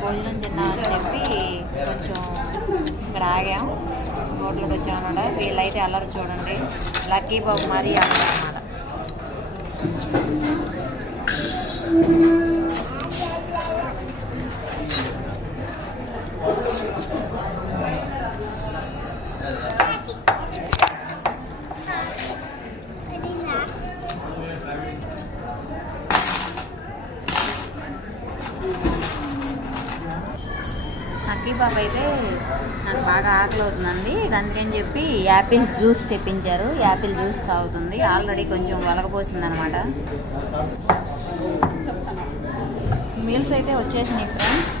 భోజనం తిన్నామని చెప్పి కొంచెం ఇక్కడ ఆగాం. హోటల్కి వచ్చామన్నమాట. వీళ్ళైతే అల్లరి చూడండి, లక్కీ బాబు మరీ అల్లరి అన్నమాట. లక్కీ బాబు అయితే నాకు బాగా ఆకలి అవుతుందండి, అందుకని చెప్పి యాపిల్ జ్యూస్ తెప్పించారు. యాపిల్ జ్యూస్ తాగుతుంది. ఆల్రెడీ కొంచెం వలకపోసింది అనమాట. మీల్స్ అయితే వచ్చేసినాయి ఫ్రెండ్స్.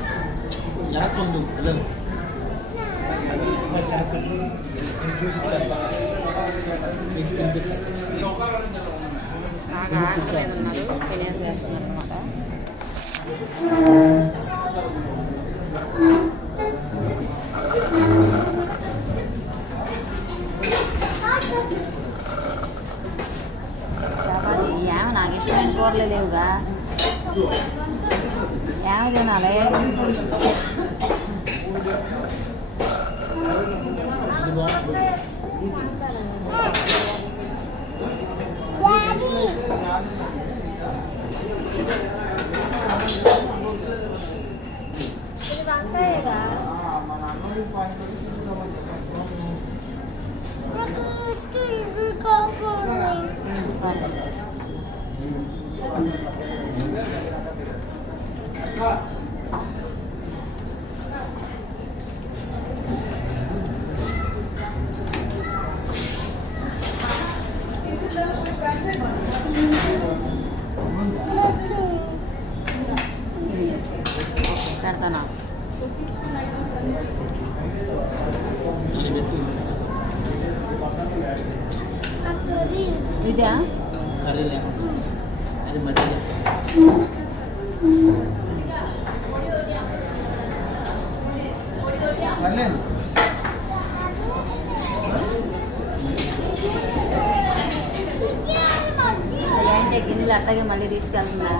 బాగా ఆకలి మీద ఉన్నారు, తినేసేస్తున్నారు అనమాట. చపాతీ ఏమో నాకు ఇష్టమైన కూరలే లేవుగా, ఏమో తినాలి. పెడతానా ఇదా ఏంటి గిన్నెలు అట్టగే మళ్ళీ తీసుకెళ్తున్నా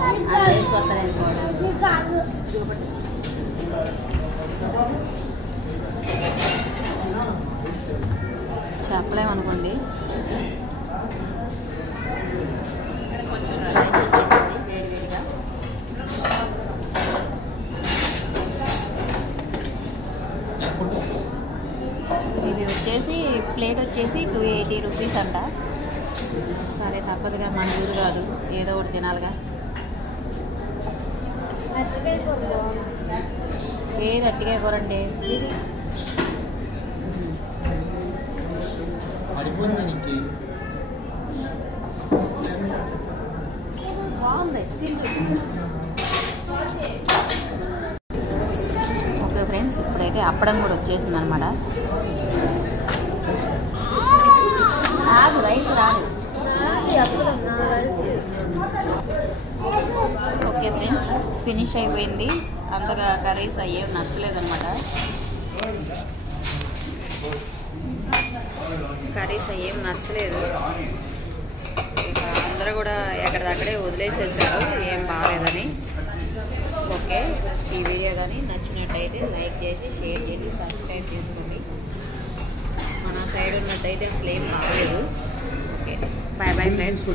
చెప్పలేమనుకోండి. కొంచెం రైస్ వచ్చేసింది వేడివేడిగా. ఇది వచ్చేసి ప్లేట్ వచ్చేసి 280 రూపీస్ అంట. సరే తప్పదుగా, మన ఊరు కాదు, ఏదో ఒకటి తినాలిగా. ఏది అట్టికాయ కూర అండి? ఓకే ఫ్రెండ్స్, ఇప్పుడైతే అప్పడం కూడా వచ్చేసింది అనమాట. రైస్ రాదు. ఓకే ఫ్రెండ్స్, ఫినిష్ అయిపోయింది. అంతగా కర్రీస్ అయ్యేం నచ్చలేదన్నమాట. కర్రీస్ అయ్యేం నచ్చలేదు. అందరూ కూడా ఎక్కడిదక్కడే వదిలేసేసారు, ఏం బాగాలేదని. ఓకే, ఈ వీడియో కానీ నచ్చినట్టయితే లైక్ చేసి, షేర్ చేసి, సబ్స్క్రైబ్ చేసుకోండి. మన సైడ్ ఉన్నట్టయితే అసలు ఏం బాగాలేదు. Okay, bye bye friends.